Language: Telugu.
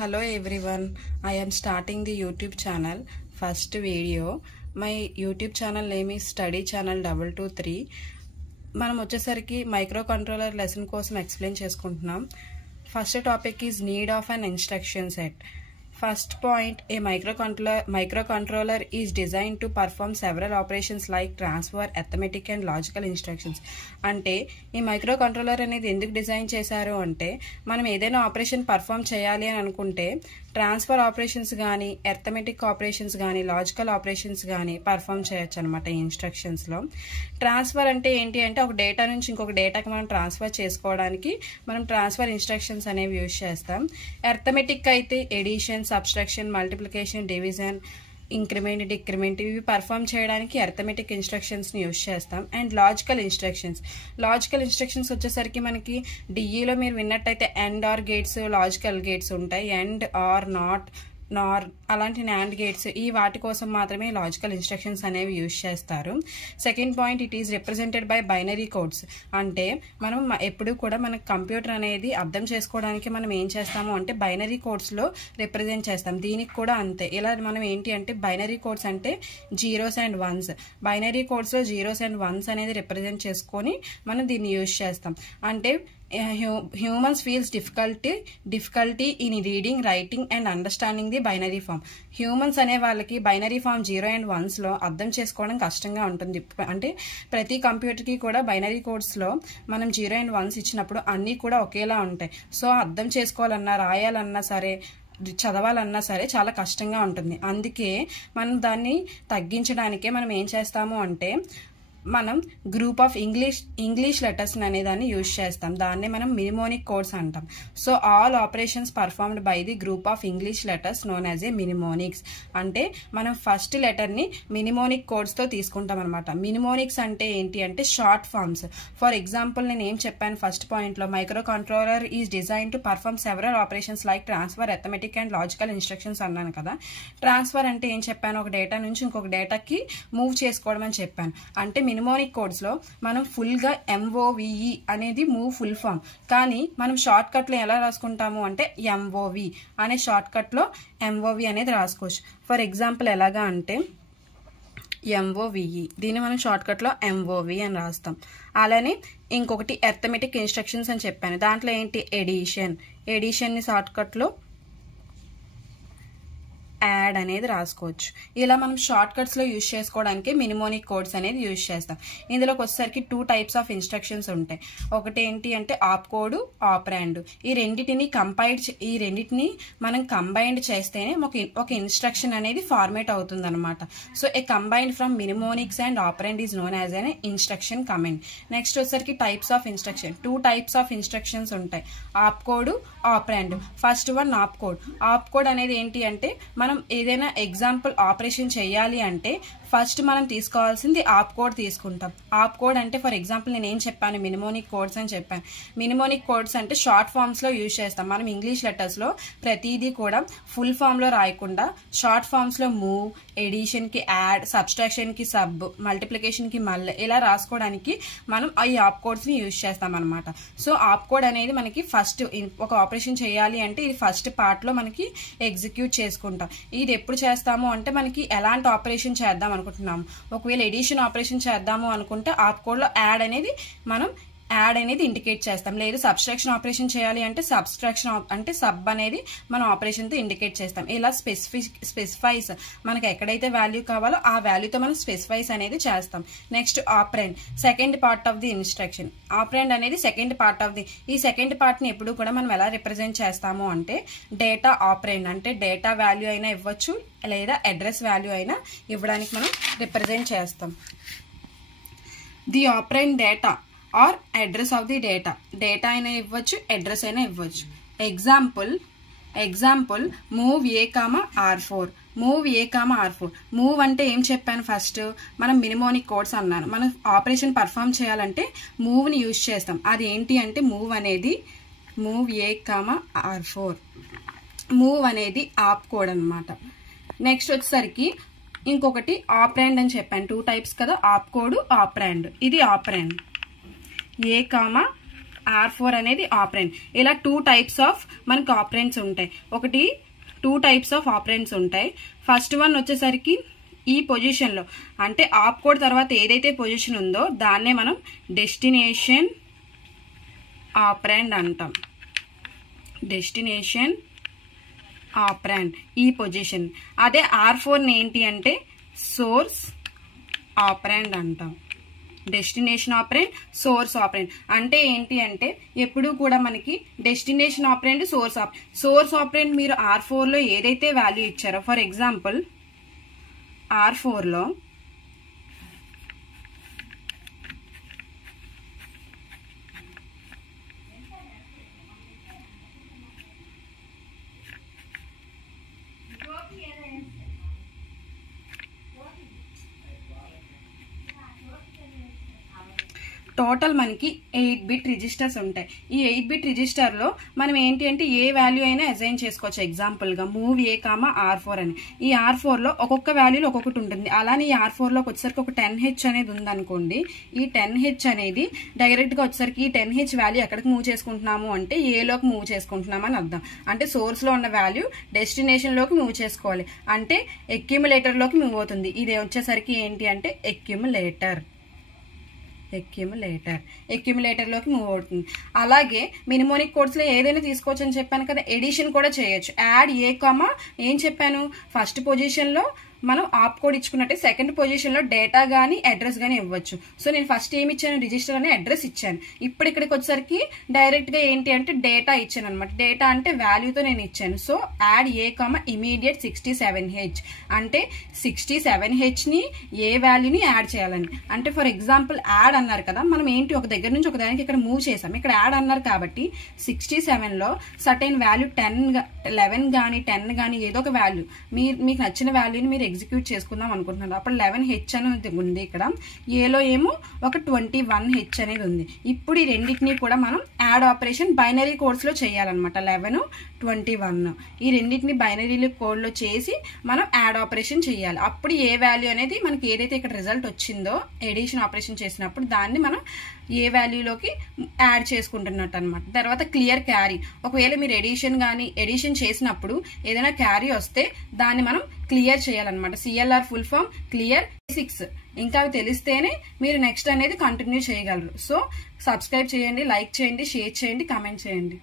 Hello everyone, I am starting the YouTube channel. First video, my YouTube channel name is Study Channel 223. మనం వచ్చేసరికి మైక్రో కంట్రోలర్ లెసన్ కోసం ఎక్స్ప్లెయిన్ చేసుకుంటున్నాం. First topic is need of an instruction set. First point, a microcontroller is designed to perform several operations like transfer, arithmetic and logical instructions. అంటే ఈ మైక్రో కంట్రోలర్ అనేది ఎందుకు డిజైన్ చేశారు అంటే మనం ఏదైనా ఆపరేషన్ పర్ఫామ్ చేయాలి అని అనుకుంటే ట్రాన్స్ఫర్ ఆపరేషన్స్ కానీ అర్థమెటిక్ ఆపరేషన్స్ కానీ లాజికల్ ఆపరేషన్స్ కానీ పర్ఫామ్ చేయొచ్చు అనమాట ఈ ఇన్స్ట్రక్షన్స్లో. ట్రాన్స్ఫర్ అంటే ఏంటి అంటే ఒక డేటా నుంచి ఇంకొక డేటాకి మనం ట్రాన్స్ఫర్ చేసుకోవడానికి మనం ట్రాన్స్ఫర్ ఇన్స్ట్రక్షన్స్ అనేవి యూజ్ చేస్తాం. అర్థమెటిక్ అయితే addition, subtraction, multiplication, division, increment, decrement ఇవి పర్ఫామ్ చేయడానికి అర్థమెటిక్ ఇన్స్ట్రక్షన్స్ని యూజ్ చేస్తాం. అండ్ లాజికల్ ఇన్స్ట్రక్షన్స్ వచ్చేసరికి మనకి డిఈలో మీరు విన్నట్టయితే and or gates, logical gates ఉంటాయి. అండ్ ఆర్, నాట్, నార్ అలాంటి నాండ్ గేట్స్ ఈ వాటి కోసం మాత్రమే లాజికల్ ఇన్స్ట్రక్షన్స్ అనేవి యూజ్ చేస్తారు. Second point, it is represented by binary codes. అంటే మనం ఎప్పుడు కూడా మన కంప్యూటర్ అనేది అర్థం చేసుకోవడానికి మనం ఏం చేస్తాము అంటే బైనరీ కోడ్స్లో రిప్రజెంట్ చేస్తాం. దీనికి కూడా అంతే. ఇలా మనం ఏంటి అంటే బైనరీ కోడ్స్ అంటే జీరోస్ అండ్ వన్స్. బైనరీ కోడ్స్లో జీరోస్ అండ్ వన్స్ అనేది రిప్రజెంట్ చేసుకొని మనం దీన్ని యూజ్ చేస్తాం. అంటే humans feels difficulty in reading, writing and understanding the binary form. Humans అనే వాళ్ళకి బైనరీ ఫామ్ 0 and 1లో అర్థం చేసుకోవడం కష్టంగా ఉంటుంది. అంటే ప్రతి కంప్యూటర్కి కూడా బైనరీ కోడ్స్లో మనం 0 and 1 ఇచ్చినప్పుడు అన్నీ కూడా ఒకేలా ఉంటాయి. సో అర్థం చేసుకోవాలన్నా, రాయాలన్నా సరే, చదవాలన్నా సరే చాలా కష్టంగా ఉంటుంది. అందుకే మనం దాన్ని తగ్గించడానికే మనం ఏం చేస్తాము అంటే మనం గ్రూప్ ఆఫ్ ఇంగ్లీష్ లెటర్స్ అనే దాన్ని యూజ్ చేస్తాం. దాన్ని మనం మినిమోనిక్ కోడ్స్ అంటాం. So all operations performed by the group of English letters known as a mnemonics. అంటే మనం ఫస్ట్ లెటర్ని మినిమోనిక్ కోడ్స్తో తీసుకుంటాం అనమాట. మినిమోనిక్స్ అంటే ఏంటి అంటే షార్ట్ ఫార్మ్స్. ఫర్ ఎగ్జాంపుల్ నేను ఏం చెప్పాను ఫస్ట్ పాయింట్లో, micro controller is design to perform several operations like transfer, arithmetic and logical instructions అన్నాను కదా. ట్రాన్స్ఫర్ అంటే ఏం చెప్పాను, ఒక డేటా నుంచి ఇంకొక డేటాకి మూవ్ చేసుకోవడం అని చెప్పాను. అంటే మినిమోనిక్ కోడ్స్ లో మనం ఫుల్ గా MOVE అనేది మూవ్ ఫుల్ ఫామ్, కానీ మనం షార్ట్ కట్ లో ఎలా రాసుకుంటాము అంటే MOV అనే షార్ట్ కట్ లో MOV అనేది రాసుకోవచ్చు. ఫర్ ఎగ్జాంపుల్ ఎలాగా అంటే MOVE, దీన్ని మనం షార్ట్ కట్ లో MOV అని రాస్తాం. అలానే ఇంకొకటి అర్థమెటిక్ ఇన్స్ట్రక్షన్స్ అని చెప్పాను. దాంట్లో ఏంటి ఎడిషన్ ని షార్ట్ కట్ లో యాడ్ అనేది రాసుకోవచ్చు. ఇలా మనం షార్ట్ కట్స్ లో యూజ్ చేసుకోవడానికి మినిమోనిక్ కోడ్స్ అనేది యూజ్ చేస్తాం. ఇందులోకి వచ్చేసరికి 2 types ఆఫ్ ఇన్స్ట్రక్షన్స్ ఉంటాయి. ఒకటి ఏంటి అంటే ఆప్ కోడ్, ఆపరాండ్. ఈ రెండింటిని మనం కంబైన్డ్ చేస్తేనే ఒక ఇన్స్ట్రక్షన్ అనేది ఫార్మేట్ అవుతుంది అనమాట. So a combined from mnemonics and operand is known as an instruction command. Next వచ్చేసరికి types of instruction. 2 types of instructions ఉంటాయి, op code, operand. First one op code. Op code అనేది ఏంటి అంటే మనం ఏదైనా ఎగ్జాంపుల్ ఆపరేషన్ చేయాలి అంటే ఫస్ట్ మనం తీసుకోవాల్సింది ఆప్ కోడ్ తీసుకుంటాం. ఆప్ కోడ్ అంటే ఫర్ ఎగ్జాంపుల్ నేను ఏం చెప్పాను, మినిమోనిక్ కోడ్స్ అని చెప్పాను. మినిమోనిక్ కోడ్స్ అంటే షార్ట్ ఫామ్స్ లో యూజ్ చేస్తాం. మనం ఇంగ్లీష్ లెటర్స్ లో ప్రతిదీ కూడా ఫుల్ ఫామ్ లో రాయకుండా షార్ట్ ఫామ్స్ లో మూవ్, ఎడిషన్ కి యాడ్, సబ్ట్రాక్షన్ కి సబ్, మల్టిప్లికేషన్ కి మల్ ఇలా రాసుకోవడానికి మనం ఈ ఆప్ కోడ్స్ ని యూజ్ చేస్తాం అనమాట. సో ఆప్ కోడ్ అనేది మనకి ఫస్ట్ ఒక ఆపరేషన్ చేయాలి అంటే ఇది ఫస్ట్ పార్ట్ లో మనకి ఎగ్జిక్యూట్ చేసుకుంటాం. ఇది ఎప్పుడు చేస్తాము అంటే మనకి ఎలాంటి ఆపరేషన్ చేద్దాం అనుకుంటున్నాము, ఒకవేళ ఎడిషన్ ఆపరేషన్ చేద్దాము అనుకుంటే ఆప్ కోడ్ లో యాడ్ అనేది ఇండికేట్ చేస్తాం. లేదు సబ్ట్రాక్షన్ ఆపరేషన్ చేయాలి అంటే సబ్ట్రాక్షన్ అంటే సబ్ అనేది మనం ఆపరేషన్ తో ఇండికేట్ చేస్తాం. ఇలా స్పెసిఫైస్ మనకి ఎక్కడైతే వాల్యూ కావాలో ఆ వాల్యూతో మనం స్పెసిఫైస్ అనేది చేస్తాం. Next ఆపరెండ్, second part of the instruction. ఆపరెండ్ అనేది సెకండ్ పార్ట్ ఆఫ్ ది. ఈ సెకండ్ పార్ట్ ని ఎప్పుడు కూడా మనం ఎలా రిప్రజెంట్ చేస్తాము అంటే డేటా ఆపరెండ్. అంటే డేటా వాల్యూ అయినా ఇవ్వచ్చు లేదా అడ్రస్ వాల్యూ అయినా ఇవ్వడానికి మనం రిప్రజెంట్ చేస్తాం. The operand data or address of the data అయినా ఇవ్వచ్చు, అడ్రస్ అయినా ఇవ్వచ్చు. Example move A,R4. మూవ్ అంటే ఏం చెప్పాను ఫస్ట్, మనం మినిమోనిక్ కోడ్స్ అన్నాను. మనం ఆపరేషన్ పర్ఫామ్ చేయాలంటే మూవ్ ని యూజ్ చేస్తాం. అది ఏంటి అంటే మూవ్ A,R4. మూవ్ అనేది ఆప్ కోడ్ అనమాట. నెక్స్ట్ వచ్చేసరికి ఇంకొకటి ఆపరాండ్ అని చెప్పాను. 2 types కదా, ఆప్ కోడ్, ఆపరాండ్. ఇది ఆపరాండ్ A, R4 అనేది ఆపరెంట్. ఇలా 2 టైప్స్ ఆఫ్ మనకి ఆపరెంట్స్ ఉంటాయి. ఒకటి 2 టైప్స్ ఆఫ్ ఆపరెంట్స్ ఉంటాయి. ఫస్ట్ వన్ వచ్చేసరికి ఈ పొజిషన్లో అంటే ఆప్ కోడ్ తర్వాత ఏదైతే పొజిషన్ ఉందో దాన్నే మనం డెస్టినేషన్ ఆపరెంట్ అంటాం. డెస్టినేషన్ ఆపరెంట్ ఈ పొజిషన్. అదే R4 ఏంటి అంటే సోర్స్ ఆపరెంట్ అంటాం. డెస్టినేషన్ ఆపరెంట్, సోర్స్ ఆపరెంట్ అంటే ఏంటి అంటే ఎప్పుడు కూడా మనకి డెస్టినేషన్ ఆపరెంట్, సోర్స్ ఆపరెంట్ మీరు R4లో ఏదైతే వాల్యూ ఇచ్చారో, ఫర్ ఎగ్జాంపుల్ R4లో టోటల్ మనకి 8 బిట్ రిజిస్టర్స్ ఉంటాయి. ఈ 8 బిట్ రిజిస్టర్ లో మనం ఏంటి అంటే ఏ వాల్యూ అయినా అసైన్ చేసుకోవచ్చు. ఎగ్జాంపుల్ గా మూవ్ A, R4 అని. ఈ R4 లో ఒక్కొక్క వాల్యూలో ఒక్కొక్కటి ఉంటుంది. అలానే ఈ R4 లోకి వచ్చేసరికి ఒక 10H అనేది ఉందనుకోండి. ఈ 10H అనేది డైరెక్ట్ గా వచ్చేసరికి ఈ 10H వాల్యూ ఎక్కడికి మూవ్ చేసుకుంటున్నాము అంటే A లోకి మూవ్ చేసుకుంటున్నాము అని అర్థం. అంటే సోర్స్ లో ఉన్న వాల్యూ డెస్టినేషన్ లోకి మూవ్ చేసుకోవాలి అంటే అక్యుములేటర్ లోకి మూవ్ అవుతుంది. ఇది వచ్చేసరికి ఏంటి అంటే అక్యుములేటర్ లోకి మూవ్ అవుతుంది. అలాగే మినిమోనిక్ కోడ్స్ లో ఏదైనా తీసుకోవచ్చు అని చెప్పాను కదా, ఎడిషన్ కూడా చేయొచ్చు. యాడ్ A, ఏం చెప్పాను, ఫస్ట్ పొజిషన్ లో మనం ఆప్ కోడ్ ఇచ్చుకున్నట్టే సెకండ్ పొజిషన్ లో డేటా గానీ అడ్రస్ గానీ ఇవ్వచ్చు. సో నేను ఫస్ట్ ఏమి ఇచ్చాను, రిజిస్టర్ అనే అడ్రస్ ఇచ్చాను. ఇప్పుడు ఇక్కడికి వచ్చేసరికి డైరెక్ట్ గా ఏంటి అంటే డేటా ఇచ్చాను అనమాట. డేటా అంటే వాల్యూతో నేను ఇచ్చాను. So add A, immediate 67H అంటే 67H ని ఏ వాల్యూని యాడ్ చేయాలని. అంటే ఫర్ ఎగ్జాంపుల్ యాడ్ అన్నారు కదా, మనం ఏంటి ఒక దగ్గర నుంచి ఒక దానికి ఇక్కడ మూవ్ చేసాం. ఇక్కడ యాడ్ అన్నారు కాబట్టి 67 లో సర్టెన్ వాల్యూ 11 గానీ 10 గానీ ఏదో ఒక వాల్యూ మీకు నచ్చిన వాల్యూని మీరు ఎగ్జిక్యూట్ చేసుకుందాం అనుకుంటున్నారు. అప్పుడు 11H అనేది ఉంది. ఇక్కడ ఏలో ఏమో ఒక 21H అనేది ఉంది. ఇప్పుడు ఈ రెండింటినీ కూడా మనం యాడ్ ఆపరేషన్ బైనరీ కోడ్స్ లో చేయాలన్నమాట. 11, 21 ఈ రెండింటిని బైనరీ కోడ్ లో చేసి మనం యాడ్ ఆపరేషన్ చేయాలి. అప్పుడు ఏ వాల్యూ అనేది మనకి ఏదైతే ఇక్కడ రిజల్ట్ వచ్చిందో ఎడిషన్ ఆపరేషన్ చేసినప్పుడు దాన్ని మనం ఏ వాల్యూలోకి యాడ్ చేసుకుంటున్నట్టు అనమాట. తర్వాత క్లియర్ క్యారీ, ఒకవేళ మీరు ఎడిషన్ చేసినప్పుడు ఏదైనా క్యారీ వస్తే దాన్ని మనం క్లియర్ చేయాలన్నమాట. CLR full form clear 6. ఇంకా అవి తెలిస్తేనే మీరు నెక్స్ట్ అనేది కంటిన్యూ చేయగలరు. సో సబ్స్క్రైబ్ చేయండి, లైక్ చేయండి, షేర్ చేయండి, కామెంట్ చేయండి.